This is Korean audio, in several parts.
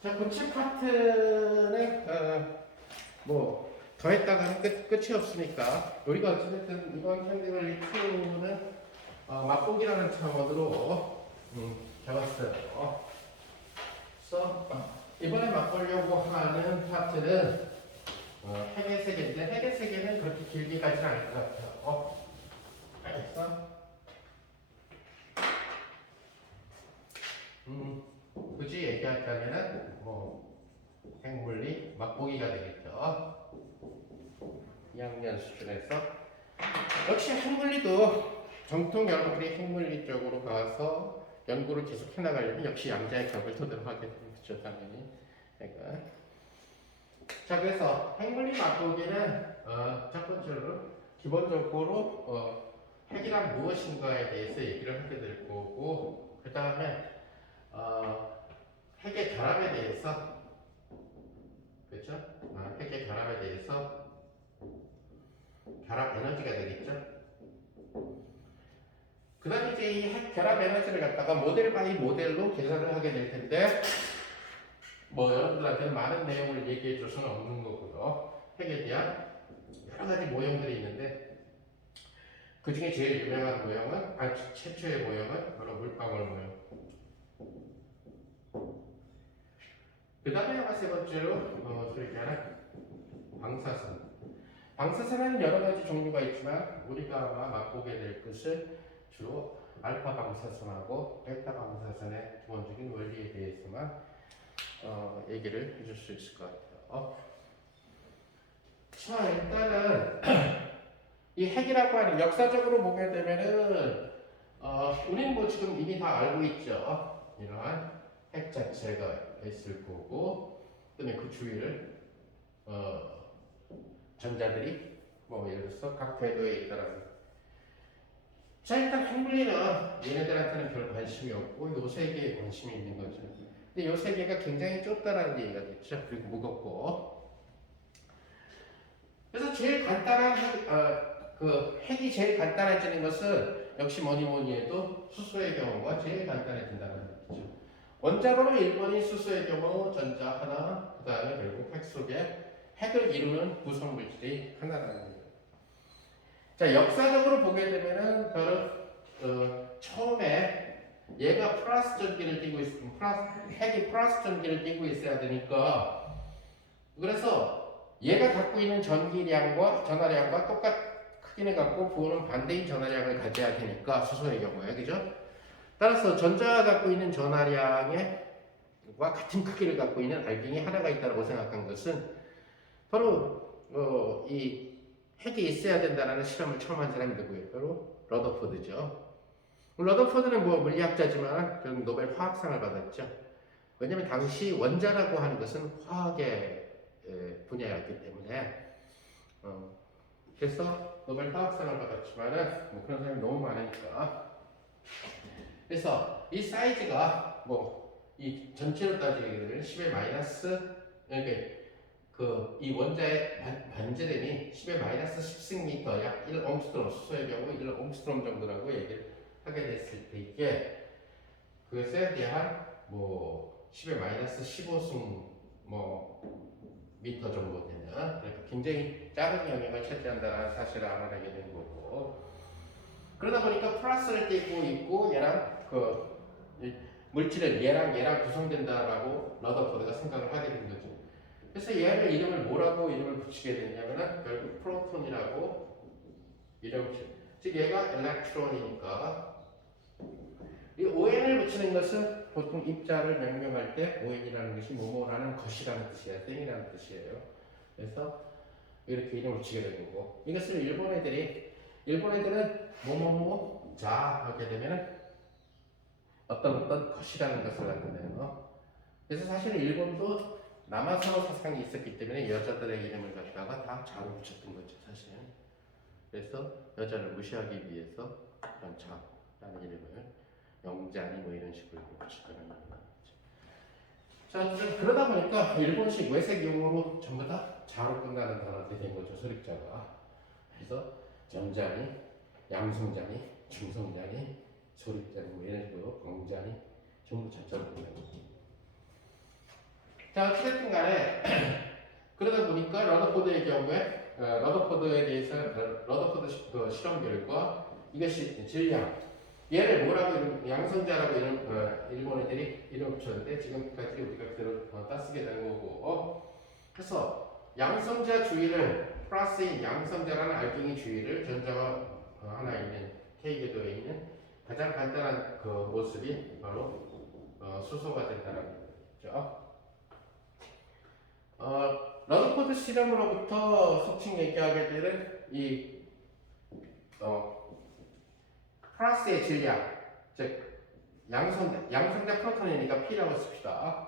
자, 고칠 파트는 뭐 더했다가는 끝이 없으니까 우리가 어찌됐든 이번 캔디밸리 2는 맛보기라는 차원으로 적었어요. 그래서 이번에 맛보려고 하는 파트는 핵의 세계인데 핵의 세계는 그렇게 길게 가진 않을 것 같아요. 그래서 굳이 얘기하자면은 뭐 핵물리 맛보기가 되겠죠. 2학년 수준에서 역시 핵물리도 정통 여러분들이 핵물리 쪽으로 가서 연구를 계속 해나가려면 역시 양자의 격을 토대로 하게 되겠죠, 당연히. 그러니까. 자, 그래서 핵물리 맛보기는 첫 번째로 기본적으로 핵이란 무엇인가에 대해서 얘기를 하게 될 거고, 그 다음에 핵의 결합에 대해서, 그렇죠? 핵의 결합에 대해서 결합 에너지가 되겠죠. 그 다음에 이제 이 핵 결합 에너지를 갖다가 모델 바이 모델로 계산을 하게 될 텐데, 뭐 여러분들한테는 많은 내용을 얘기해 줄 수는 없는 거고요. 핵에 대한 여러 가지 모형들이 있는데, 그 중에 제일 유명한 모형은, 최초의 모형은 바로 물방울 모형. 그 다음에 아마 세 번째로 소위 얘기하는 방사선. 방사선은 여러 가지 종류가 있지만 우리가 아마 맛보게 될 것은 주로 알파 방사선하고 베타 방사선의 기본적인 원리에 대해서만 얘기를 해줄 수 있을 것 같아요. 자, 일단은 이 핵이라고 하는 역사적으로 보게 되면은 우리는 뭐 지금 이미 다 알고 있죠. 이러한 핵 자체가 있을 거고, 그다음에 그 주위를 전자들이 뭐 예를 들어서 각 궤도에 있다라는. 자, 일단 핵물리는 얘네들한테는 별 관심이 없고 요 세 개에 관심이 있는 거죠. 근데 요 세 개가 굉장히 좁다라는 얘기가 됐죠. 그리고 무겁고. 그래서 제일 간단한 그 핵이 제일 간단해지는 것은 역시 뭐니 뭐니 해도 수소의 경우가 제일 간단해진다는 얘기죠. 원자로는 1번인 수소의 경우 전자 하나, 그 다음에 결국 핵 속에 핵을 이루는 구성 물질이 하나라는 거예요. 자, 역사적으로 보게 되면은 처음에 얘가 플러스 전기를 띠고 있으면 핵이 플러스 전기를 띠고 있어야 되니까, 그래서 얘가 갖고 있는 전기량과 전하량과 크기는 같고 부호는 반대인 전하량을 가져야 되니까 수소의 경우에, 그죠? 따라서 전자가 갖고 있는 전하량과 같은 크기를 갖고 있는 알갱이 하나가 있다고 생각한 것은 바로 이 핵이 있어야 된다는 실험을 처음 한 사람이 누구예요? 바로 러더포드죠. 러더포드는 뭐 물리학자지만 결국 노벨 화학상을 받았죠. 왜냐하면 당시 원자라고 하는 것은 화학의 분야였기 때문에 그래서 노벨 화학상을 받았지만은 뭐 그런 사람이 너무 많으니까. 그래서 이 사이즈가 뭐 이 전체로 따지게 되면 10의 마이너스, 이 원자의 반지름이 10의 마이너스 10승미터, 약 1옴스트롬, 수소의 경우 1옴스트롬 정도라고 얘기를 하게 됐을 때, 이게 그것에 대한 뭐 10의 마이너스 15승 미터 정도 되는, 그러니까 굉장히 작은 영역을 차지한다는 사실을 알아내게 된 거고, 그러다 보니까 플러스를 띄고 있고 얘랑 물질은 얘랑 구성된다라고 러더포드가 생각을 하게 된 거죠. 그래서 얘를 이름을 뭐라고 이름을 붙이게 됐냐면은 결국 프로톤이라고 이름을 붙여. 즉 얘가 엘렉트론이니까 이 ON을 붙이는 것은 보통 입자를 명명할 때 ON이라는 것이 뭐뭐라는 것이라는 뜻이에요. 땡이라는 뜻이에요. 그래서 이렇게 이름을 붙이게 된 거고, 이것을 일본 애들은 뭐뭐뭐 자 하게 되면은 어떤 것이라는 것을 나타내요. 그래서 사실 일본도 남아선호 사상이 있었기 때문에 여자들의 이름을 갖다가 다 자로 붙였던 거죠, 사실은. 그래서 여자를 무시하기 위해서 그런 자라는 이름을 영자니 뭐 이런 식으로 붙였다는 거죠. 자, 그러다 보니까 일본식 외색 용어로 전부 다 자로 끝나는 단어들이 된 거죠, 소립자가. 그래서 전자니, 양성자니, 중성자니, 소립자니 뭐 이런 식으로 공자니 전부 자자로 끝나는 거죠. 자, 어쨌든 간에 그러다 보니까 러더포드의 경우에 러더포드에 대해서 러더포드 그 실험 결과 이것이 질량 얘를 뭐라고 양성자라고 일본 애들이 이름 붙였는데 지금까지 우리가 그대로 따쓰게 되는 거고 그래서 양성자 주위를 플러스인 양성자라는 알갱이 주위를 전자가 하나 있는 K 궤도에 있는 가장 간단한 그 모습이 바로 수소가 된다는 거죠. 러더포드 실험으로부터 속칭 얘기하게 되는 이 플러스의 질량, 즉 양성자 프로톤이니까 P라고 씁시다.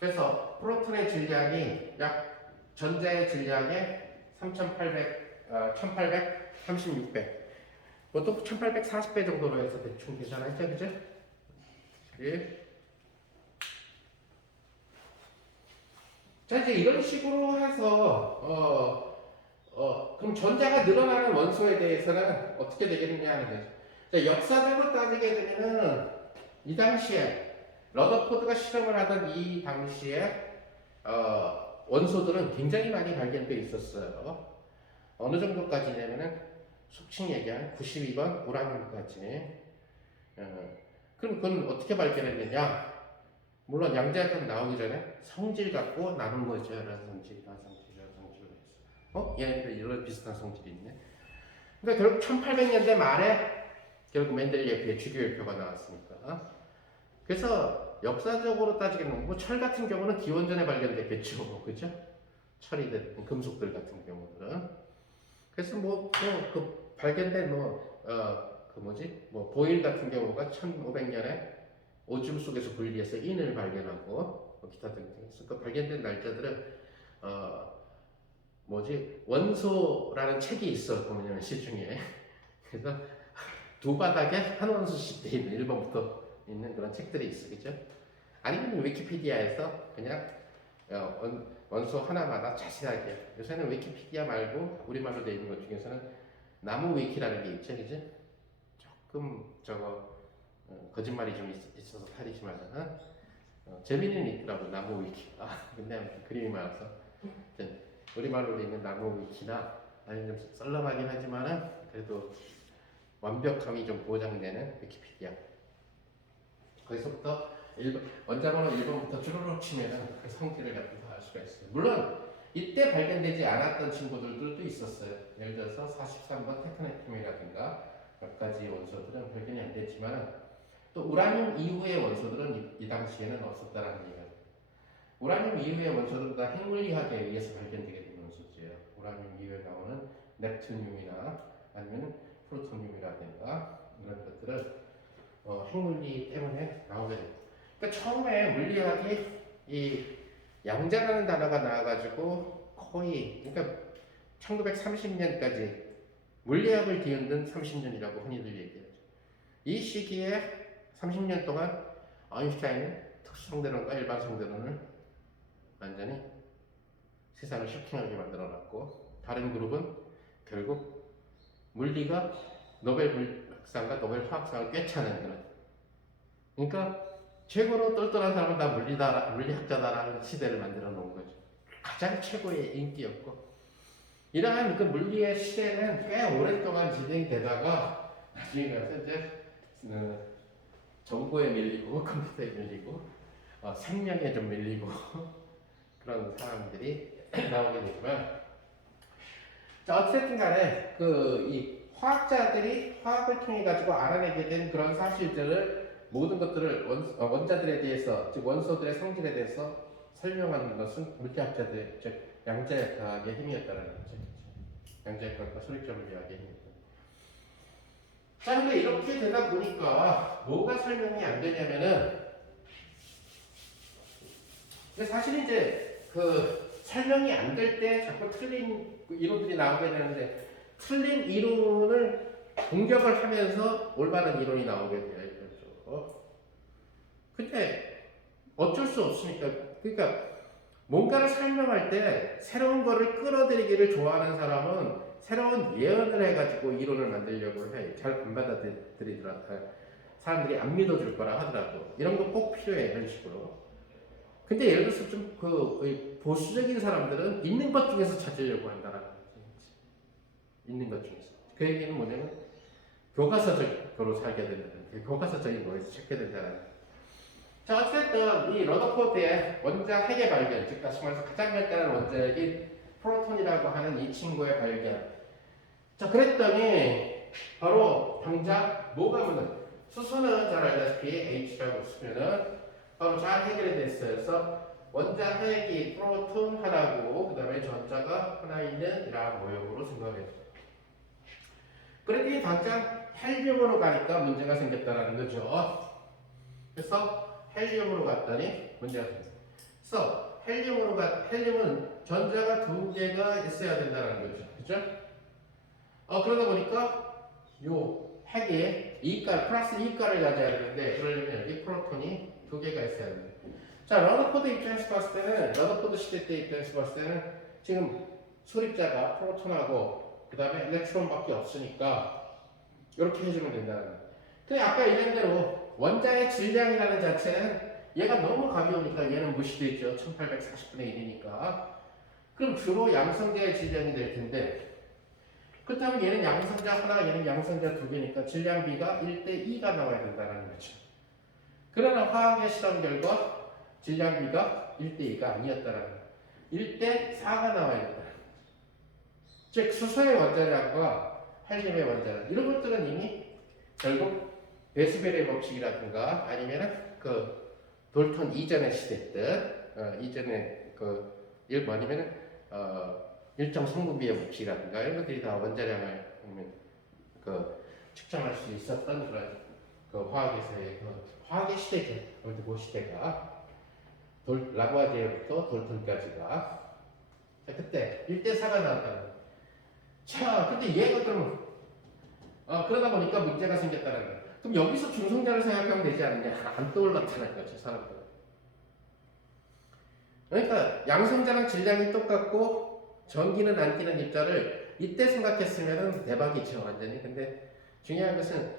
그래서 프로톤의 질량이 약 전자의 질량의 1800, 1600. 보통 1840배 정도로 해서 대충 계산하죠, 그죠? 예. 자, 이제 이런 식으로 해서, 그럼 전자가 늘어나는 원소에 대해서는 어떻게 되겠느냐 하는 거죠. 자, 역사적으로 따지게 되면은 이 당시에 러더포드가 실험을 하던 이 당시에 원소들은 굉장히 많이 발견되어 있었어요. 어느 정도까지냐면은 속칭 얘기한 92번 우라늄까지. 그럼 그건 어떻게 발견했느냐? 물론 양자역학 나오기 전에 성질 갖고 나눈 거죠. 이런 성질, 이런 성질, 이런 성질로 해서. 얘네들 이런 비슷한 성질이 있네. 그러니까 결국 1800년대 말에 결국 멘델리에프의 주기율표가 나왔으니까. 그래서 역사적으로 따지게는 뭐 철 같은 경우는 기원전에 발견됐겠죠, 그죠? 철이 된 금속들 같은 경우들은. 그래서 그 발견된 보일 같은 경우가 1500년에 오줌 속에서 분리해서 인을 발견하고 기타 등등 해서 그 발견된 날짜들은 원소라는 책이 있어 보면 시중에. 그래서 두 바닥에 한 원소씩 돼 있는 1번부터 있는 그런 책들이 있어, 그죠? 아니면 위키피디아에서 그냥 원소 하나마다 자세하게. 요새는 위키피디아 말고 우리말로 되어 있는 것 중에서는 나무 위키라는 게 있죠, 그죠? 조금 거짓말이 좀 있어서 탈이지만 재미는 있더라고, 나무 위키가. 근데 아무튼 그림이 많아서 우리말로 되어 있는 나무 위키나 아니면 좀 썰렁하긴 하지만 그래도 완벽함이 좀 보장되는 위키피디아. 거기서부터 원자번호 1번부터 쭈루룩 치면은 그 성질을 갖고 알 수가 있어요. 물론 이때 발견되지 않았던 친구들도 있었어요. 예를 들어서 43번 테크네튬이라든가 몇 가지 원소들은 발견이 안 됐지만 또 우라늄 이후의 원소들은 이 당시에는 없었다라는 얘기가. 우라늄 이후의 원소들은 다 핵물리학에 의해서 발견되게 된 원소지예요. 우라늄 이후에 나오는 넵튠륨이나 아니면 프루토늄이라든가 이런 것들은 핵물리 때문에 나오게 됩니다. 그러니까 처음에 물리학이 이 양자라는 단어가 나와가지고 거의 그러니까 1930년까지 물리학을 뒤흔든 30년이라고 흔히들 얘기하죠. 이 시기에 30년 동안 아인슈타인은 특수 성대론과 일반 성대론을 완전히 세상을 쇼킹하게 만들어놨고 다른 그룹은 결국 물리가 노벨 물리학상과 노벨 화학상을 꿰차는 그런. 그러니까 최고로 똘똘한 사람은 다 물리학자다라는 시대를 만들어 놓은 거죠. 가장 최고의 인기였고 이러한 그 물리의 시대는 꽤 오랫동안 진행되다가 나중에 가서 이제 정보에 밀리고 컴퓨터에 밀리고 생명에 좀 밀리고 그런 사람들이 나오게 되지만 자 어쨌든 간에 이 화학자들이 화학을 통해 가지고 알아내게 된 그런 사실들을 모든 것들을 원자들에 대해서 즉 원소들의 성질에 대해서 설명하는 것은 물리학자들 즉 양자역학의 힘이었다는 거죠. 양자역학과 소립자 물리학의 힘이었다. 자 근데 이렇게 되다 보니까 뭐가 설명이 안 되냐면은 사실 이제 그 설명이 안 될 때 자꾸 틀린 이론들이 나오게 되는데 틀린 이론을 공격을 하면서 올바른 이론이 나오게 돼요. 근데 어쩔 수 없으니까 그러니까 뭔가를 설명할 때 새로운 거를 끌어들이기를 좋아하는 사람은 새로운 예언을 해가지고 이론을 만들려고 해. 잘 안 받아들이더라도 사람들이 안 믿어줄 거라 하더라도 이런 거 꼭 필요해. 이런 식으로 근데 예를 들어서 좀 그 보수적인 사람들은 있는 것 중에서 찾으려고 한다는 거지. 있는 것 중에서. 그 얘기는 뭐냐면 교과서적으로 살게 된다는 그 교과서적인 거에서 찾게 된다는 거지. 자, 어쨌든 이 러더포드의 원자 핵의 발견, 즉 다시 말해서 가장 간단한 원자핵인 프로톤이라고 하는 이 친구의 발견. 자, 그랬더니 바로 당장 뭐가 문제? 수소는 잘 알다시피 H라고 쓰면은 바로 잘 해결이 됐어요. 그래서 원자 핵이 프로톤 하나고 그 다음에 전자가 하나 있는 이러한 모형으로 생각해요. 그랬더니 당장 헬륨으로 가니까 문제가 생겼다는 거죠. 그래서 헬륨으로 갔더니 문제가 생겼어요. 그래서 헬륨은 전자가 두 개가 있어야 된다는 거죠. 그죠? 그러다 보니까 요 핵에 이가 플러스 이가를 가져야 되는데 그러려면 여기 프로톤이 두 개가 있어야 돼요. 자, 러더포드 입장에서 봤을 때는 러더포드 시대 때 입장에서 봤을 때는 지금 수립자가 프로톤하고 그 다음에 일렉트론밖에 없으니까 이렇게 해주면 된다는 거예요. 근데 아까 얘기한 대로 원자의 질량이라는 자체는 얘가 너무 가벼우니까 얘는 무시되죠. 1840분의 1이니까. 그럼 주로 양성자의 질량이 될 텐데 그렇다면 얘는 양성자 하나, 얘는 양성자 두 개니까 질량비가 1대2가 나와야 된다는 거죠. 그러나 화학의 실험 결과 질량비가 1대2가 아니었다는 거예요. 1대4가 나와야 된다. 즉 수소의 원자량과 헬륨의 원자량 이런 것들은 이미 결국 베스벨의 법칙이라든가 아니면은 그 돌톤 이전의 시대 때 이전에 뭐냐면은 일정 성분비의 법칙이라든가 이런 것들이 다 원자량을 측정할 수 있었던 그런 화학에서의 화학의 시대죠. 그 시대가 라부아제부터 돌톤까지가 자, 그때 1대4가 나왔다는 거예요. 자, 근데 얘가 그럼 그러다 보니까 문제가 생겼다는 거예요. 그럼 여기서 중성자를 생각하면 되지 않느냐? 안 떠올랐다는 거죠, 사람들. 그러니까 양성자랑 질량이 똑같고 전기는 안 끼는 입자를 이때 생각했으면 대박이죠, 완전히. 근데 중요한 것은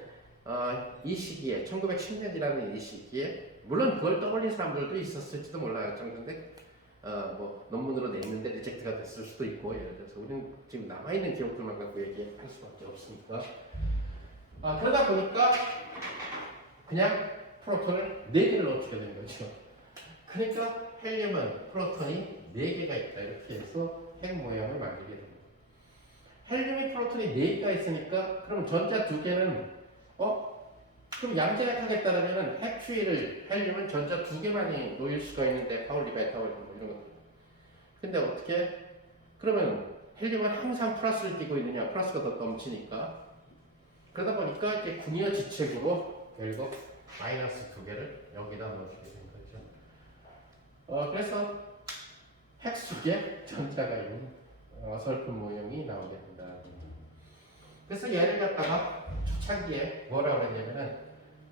이 시기에 1910년이라는 이 시기에 물론 그걸 떠올린 사람들도 있었을지도 몰라요. 정도인데 뭐 논문으로 냈는데 리젝트가 됐을 수도 있고 예를 들어서 우리는 지금 남아있는 기록들만 갖고 얘기할 수밖에 없으니까 그러다 보니까 그냥 프로톤을 4개를 넣게 되는 거죠. 그러니까 헬륨은 프로톤이 4개가 있다 이렇게 해서 핵 모양을 만들게 됩니다. 헬륨이 프로톤이 4개가 있으니까 그럼 전자 2개는 그럼 양자가 타겠다라면 핵 추이를 헬륨은 전자 2개만이 놓일 수가 있는데 파울리 베타 뭐 이런 것들. 근데 어떻게? 그러면 헬륨은 항상 플러스를 띄고 있느냐? 플러스가 더 넘치니까. 그러다 보니까 이제 궁여 지책으로 결국 마이너스 2개를 여기다 넣어주게 된 거죠. 그래서 핵 속에 전자가 있는 어설픈 모형이 나오게 된다. 그래서 얘를 갖다가 초창기에 뭐라고 했냐면은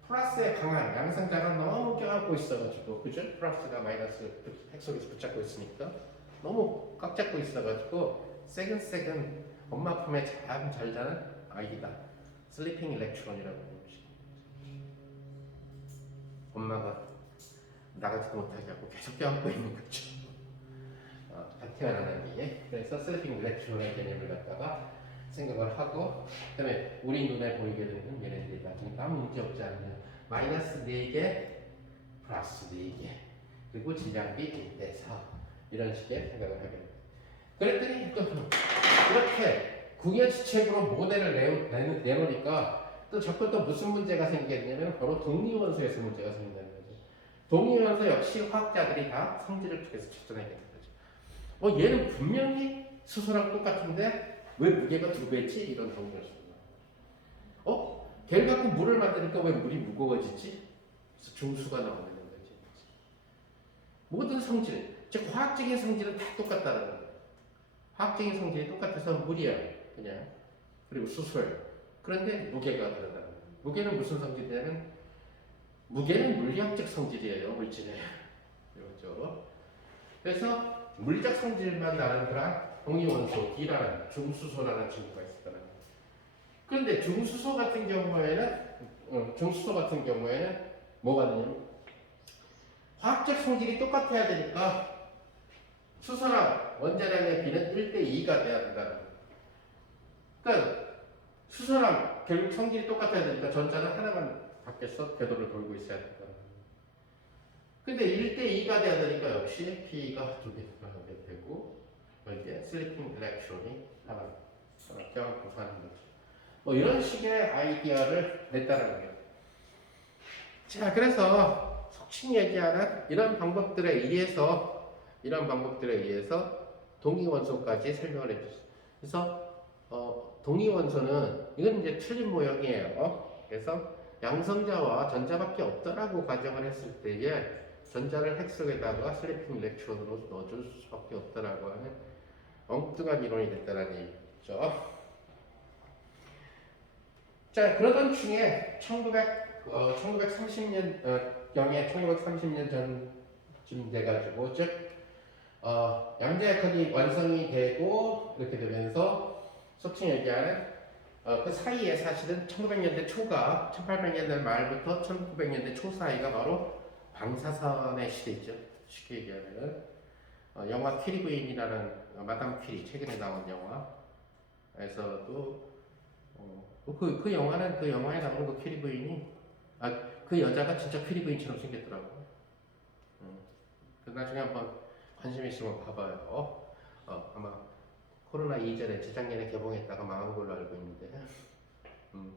플러스에 강한 양성자가 너무 껴안고 있어가지고 그죠? 플러스가 마이너스 핵 속에서 붙잡고 있으니까 너무 꽉 잡고 있어가지고 세근세근 엄마 품에 참 잘 자는 아이다. 슬리핑 일렉트론이라고 하는 것이 엄마가 나가지도 못하게 하고 계속 껴안고 있는 거죠. 다 태어난 아이에. 그래서 슬리핑 일렉트론의 개념을 갖다가 생각을 하고 그다음에 우리 눈에 보이게 되는 얘네들이다. 그러니까 아무 문제 없지 않냐. 마이너스 4개 플러스 4개 그리고 질량비 1대4 이런 식의 생각을 하게 됩니다. 그랬더니 이렇게 궁여지책으로 모델을 내놓으니까 또 자꾸 또 무슨 문제가 생기겠냐면 바로 동위원소에서 문제가 생긴다는 거죠. 동위원소 역시 화학자들이 다 성질을 통해서 찾아내게 되는 거죠. 얘는 분명히 수소랑 똑같은데 왜 무게가 2배지? 이런 동위원소. 걔를 갖고 물을 만드니까 왜 물이 무거워지지? 그래서 중수가 나오는 거지. 모든 성질, 즉 화학적인 성질은 다 똑같다는 거예요. 화학적인 성질이 똑같아서 물이야, 그냥. 그리고 수소야. 그런데 무게가 다르다는 거예요. 무게는 무슨 성질이냐면 무게는 물리학적 성질이에요, 물질에. 그렇죠. 그래서 물리적 성질만 나는 그런 동위원소 D라는 중수소라는 친구가 있었다는 거예요. 그런데 중수소 같은 경우에는 뭐가 되냐면 화학적 성질이 똑같아야 되니까 수소랑 원자량의 비는 1대2가 돼야 된다는 거예요. 그러니까 수소랑 결국 성질이 똑같아야 되니까 전자는 하나만 바뀌어서 궤도를 돌고 있어야 된다. 근데 1대2가 돼야 되니까 역시 P가 두 개가 되고 이게 슬리핑 일렉트론이 하나 껴안고 사는 거죠. 뭐 이런 식의 아이디어를 냈다는 거예요. 자, 그래서 속칭 얘기하는 이런 방법들에 의해서 동위원소까지 설명을 해줬어요. 그래서 동위원소는 이건 이제 틀린 모형이에요. 그래서 양성자와 전자밖에 없다라고 가정을 했을 때에 전자를 핵 속에다가 슬리핑 일렉트론으로 넣어줄 수밖에 없다라고 하는 엉뚱한 이론이 됐다는 얘기죠. 자, 그러던 중에 1930년 경에 1930년 전쯤 돼가지고 즉 양자역학이 완성이 되고 이렇게 되면서 속칭 얘기하는 그 사이에 사실은 1900년대 초가 1800년대 말부터 1900년대 초 사이가 바로 방사선의 시대죠. 쉽게 얘기하면 영화 퀴리 부인이라는 마담 퀴리 최근에 나온 영화에서도 그 영화는 그 영화에 나오는 그 퀴리 부인이 그 여자가 진짜 퀴리 부인처럼 생겼더라고. 그 나중에 한번 관심 있으면 봐봐요. 아마 코로나 이전에 재작년에 개봉했다가 망한 걸로 알고 있는데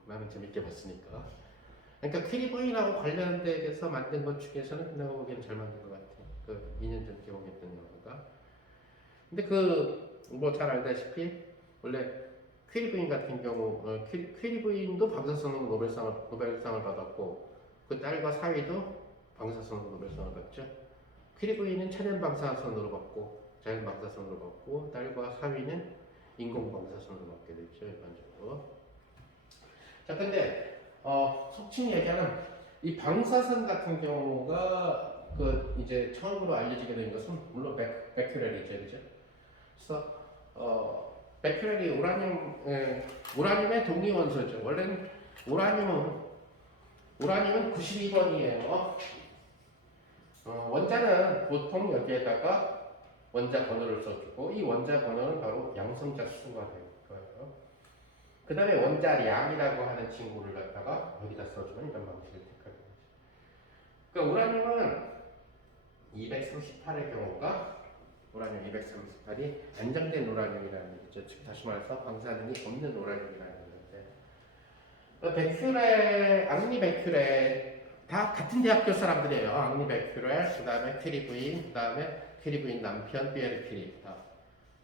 나는 재밌게 봤으니까. 그러니까 퀴리 부인하고 관련돼서 만든 것 중에서는 내가 보기에는 잘 만든 것 같아. 그 2년 전 개봉했던 영화가. 근데 뭐 잘 알다시피 원래 퀴리 부인 같은 경우 퀴리 부인도 방사선으로 노벨상을 받았고 그 딸과 사위도 방사선으로 노벨상을 받죠. 퀴리 부인은 천연 방사선으로 받고 자연 방사선으로 받고 딸과 사위는 인공 방사선으로 받게 됐죠. 일반적으로. 자, 근데 속칭 얘기하는 이 방사선 같은 경우가 이제 처음으로 알려지게 된 것은 물론 베큐렐이죠, 그죠? 그래서 베큐렐이 우라늄의 동위원소죠. 원래는 우라늄은 92번이에요. 원자는 보통 여기에다가 원자 번호를 써주고 이 원자 번호는 바로 양성자 수가 될 거예요. 그 다음에 원자량이라고 하는 친구를 갖다가 여기다 써주면 이런 방식을 택하게 되죠. 그러니까 우라늄은 238의 경우가 우라늄 238이 안정된 우라늄이라는 얘기죠. 즉 다시 말해서 방사능이 없는 우라늄이라는 얘기인데 앙리 베큐렐 다 같은 대학교 사람들이에요. 앙리 베큐렐, 그 다음에 퀴리 부인, 그 다음에 퀴리 부인 남편 피에르 퀴리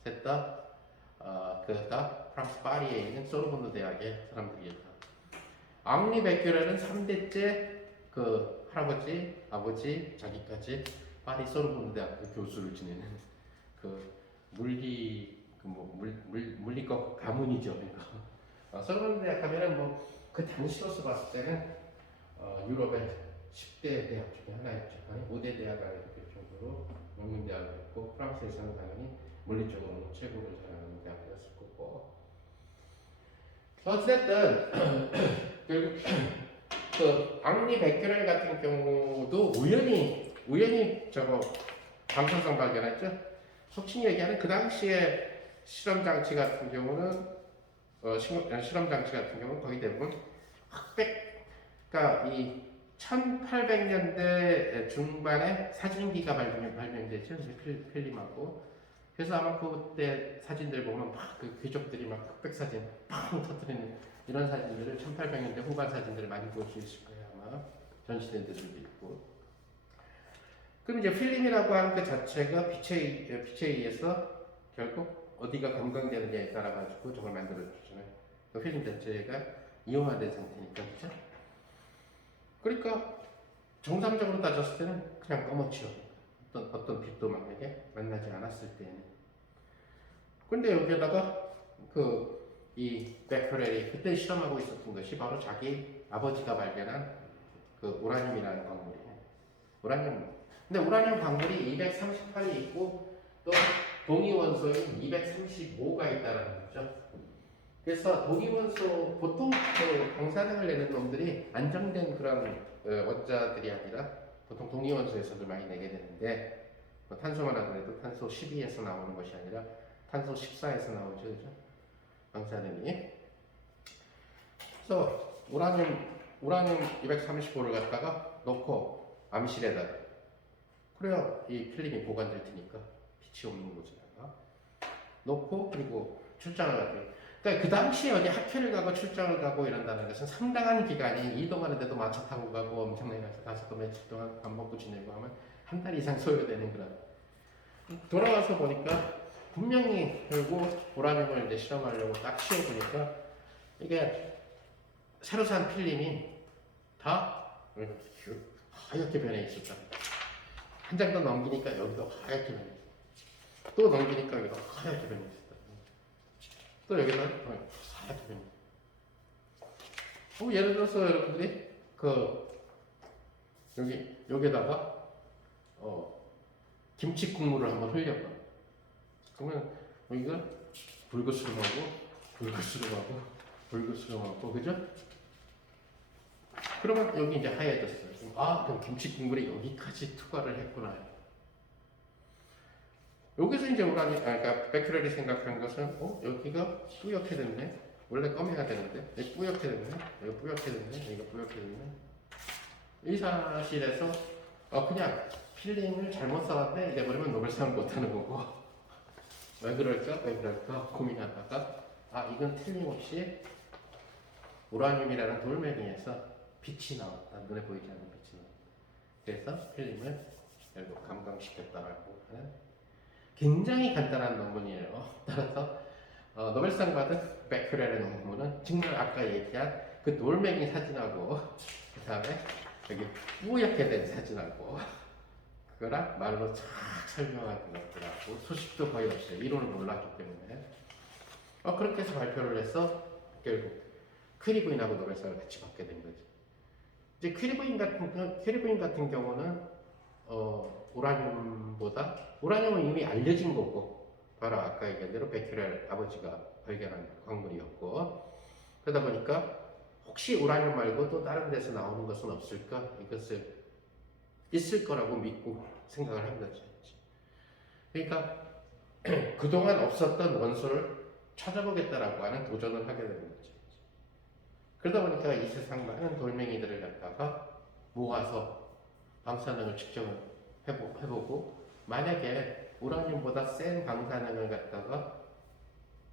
셋다 프랑스 파리에 있는 소르본느 대학의 사람들이에요. 앙리 베큐렐은 3대째 그 할아버지, 아버지, 자기까지 파리 소르본느 대학교 교수를 지내는 그 물리과 가문이죠. 그러니까 소르본느 대학 하면은 뭐 그 당시로서 봤을 때는 유럽의 10대 대학 중에 하나였죠. 5대 대학 안에 들 정도로 명문대학이었고 프랑스에서는 당연히 물리적으로 최고를 자랑하는 대학이었을 거고. 어쨌든 결국 그 앙리 베큐렐 같은 경우도 우연히 저거 방사선 발견했죠. 속칭 얘기하는 그 당시에 실험 장치 같은 경우는 거의 대부분 그러니까 이 1800년대 중반에 사진기가 발명됐죠. 필름하고. 그래서 아마 그때 사진들 보면 막 그 귀족들이 막 흑백 사진 팡 터뜨리는 이런 사진들을 1800년대 후반 사진들을 많이 볼 수 있을 거예요. 아마 전시된 데들도 있고. 그럼 이제 필름이라고 하는 그 자체가 빛에 의해서 결국 어디가 감광되느냐에 따라 가지고 저걸 만들어 주잖아요. 그 필름 자체가 이온화된 상태니까, 그렇죠? 그러니까 정상적으로 따졌을 때는 그냥 검었죠. 어떤 빛도 만약에 만나지 않았을 때는. 근데 여기에다가 이 베큐렐이 그때 실험하고 있었던 것이 바로 자기 아버지가 발견한 그 우라늄이라는 광물이에요. 근데 우라늄 광물이 238이 있고 또 동위원소인 235가 있다는 거죠. 그래서 동위원소 보통 그 방사능을 내는 놈들이 안정된 그런 원자들이 아니라 보통 동위원소에서도 많이 내게 되는데 뭐 탄소만 하더라도 탄소 12에서 나오는 것이 아니라 탄소 14에서 나오죠, 그죠? 방사능이. 그래서 우라늄 235를 갖다가 넣고 암실에다 그래야 이 필름이 보관될 테니까 빛이 없는 곳에다가 넣고 그리고 출장을 가게. 그러니까 그 당시에 어디 학회를 가고 출장을 가고 이런다는 것은 상당한 기간이 이동하는데도 마차 타고 가고 엄청나게 가서 또 며칠 동안 밥 먹고 지내고 하면 한 달 이상 소요되는 그런. 돌아와서 보니까 분명히 결국 우라늄을 이제 실험하려고 딱 씌워보니까 이게 새로 산 필름이 다 하얗게 변해 있었다. 한 장 더 넘기니까 여기도 하얗게 변해 있었다. 또 넘기니까 여기도 하얗게 변해 있었다. 또 여기다 하얗게 변해 있었다. 예를 들어서 여러분들이 여기다가 김치 국물을 한번 흘려봐. 그러면 여기가 불그스름하고, 그죠? 그러면 여기 이제 하얘졌어요. 그럼 김치 국물에 여기까지 투과를 했구나. 여기서 이제 그러니까 베큐렐이 생각한 것은, 여기가 뿌옇게 됐네. 원래 검해야 되는데, 여기 뿌옇게 됐네. 여기 뿌옇게 됐네. 여기가 뿌옇게 됐네. 이 사실에서, 그냥 필름을 잘못 써왔네. 이래버리면 노벨상 못하는 거고. 왜 그럴까 고민하다가, 이건 틀림없이 우라늄이라는 돌멩이에서 빛이 나왔다. 눈에 보이지 않는 빛이 나왔다. 그래서 필름을 결국 감광시켰다라고 하는 굉장히 간단한 논문이에요. 따라서 노벨상 받은 베큐렐의 논문은 정말 아까 얘기한 그 돌멩이 사진하고 그 다음에 여기 뿌옇게 된 사진하고 그거랑 말로 쫙 설명하는 것들하고 소식도 거의 없어요. 이론을 몰랐기 때문에. 그렇게 해서 발표를 해서 결국 퀴리 부인하고 노벨상을 같이 받게 된 거죠. 이제 퀴리 부인 같은 경우는 우라늄은 이미 알려진 거고 바로 아까 얘기한 대로 베큐렐 아버지가 발견한 광물이었고 그러다 보니까 혹시 우라늄 말고 또 다른 데서 나오는 것은 없을까? 이것을 있을 거라고 믿고 생각을 한 거죠. 그러니까 그동안 없었던 원소를 찾아보겠다라고 하는 도전을 하게 되는 거죠. 그러다 보니까 이 세상 많은 돌멩이들을 갖다가 모아서 방사능을 측정을 해보고 만약에 우라늄보다 센 방사능을 갖다가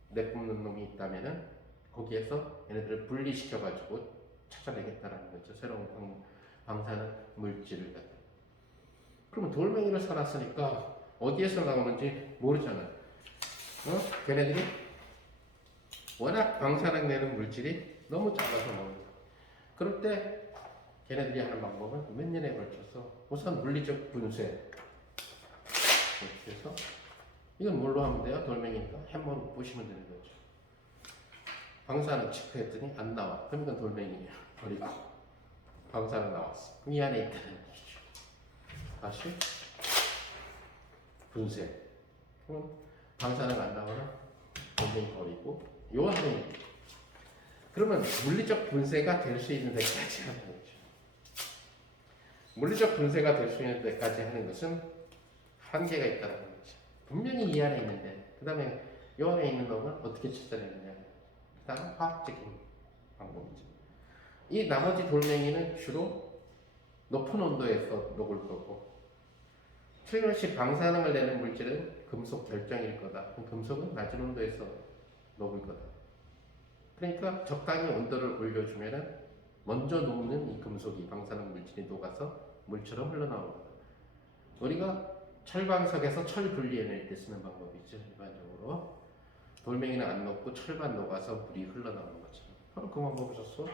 내뿜는 놈이 있다면은 거기에서 얘네들을 분리시켜가지고 찾아내겠다라는 거죠. 새로운 방사능 물질을 갖다. 그러면 돌멩이를 사놨으니까 어디에서 나오는지 모르잖아. 걔네들이 워낙 방사능 내는 물질이 너무 작아서 나오는 거야. 그럴 때 걔네들이 하는 방법은 몇 년에 걸쳐서 우선 물리적 분쇄. 그래서 이건 뭘로 하면 돼요? 돌멩이니까 햄머로 부시면 되는 거죠. 방사능 체크했더니 안 나와. 그럼 이건 돌멩이야. 버리고 방사능 나왔어. 이 안에 있다는 얘기죠. 다시 분쇄. 그럼 방사능 안 나오면 돌멩이 버리고 요 안에 그러면 물리적 분쇄가 될 수 있는 데까지 하는 거죠. 물리적 분쇄가 될 수 있는 데까지 하는 것은 한계가 있다는 거죠. 분명히 이 안에 있는데 그 다음에 이 안에 있는 놈은 어떻게 찾아내느냐. 그 다음은 화학적인 방법이죠. 이 나머지 돌멩이는 주로 높은 온도에서 녹을 거고 틀림없이 방사능을 내는 물질은 금속 결정일 거다. 금속은 낮은 온도에서 녹을 거다. 그러니까 적당히 온도를 올려주면은 먼저 녹는 이 금속이 방사능 물질이 녹아서 물처럼 흘러나오는 거다. 우리가 철광석에서 철 분리해낼 때 쓰는 방법이죠. 일반적으로 돌멩이는 안 녹고 철만 녹아서 물이 흘러나오는 것처럼 바로 그 방법을 썼어.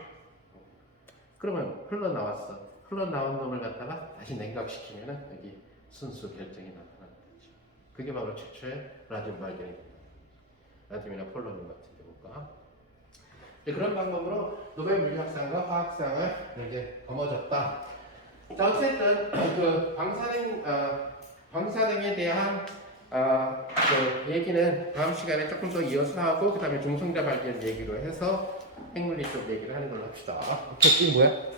그러면 흘러나왔어. 흘러나온 놈을 갖다가 다시 냉각시키면은 여기 순수 결정이 나타나는 거죠. 그게 바로 최초의 라듐 발견입니다. 라듐이나 폴로늄 같은 경우가. 그런 방법으로 노벨 물리학상과 화학상을 이제 거머졌다. 자, 어쨌든 그 방사능에 대한 그 얘기는 다음 시간에 조금 더 이어서 하고 그 다음에 중성자 발견 얘기로 해서 핵물리 쪽 얘기를 하는 걸로 합시다. 이게 뭐야?